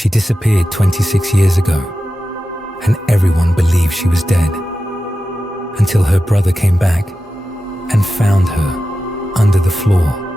She disappeared 26 years ago, and everyone believed she was dead, until her brother came back and found her under the floor.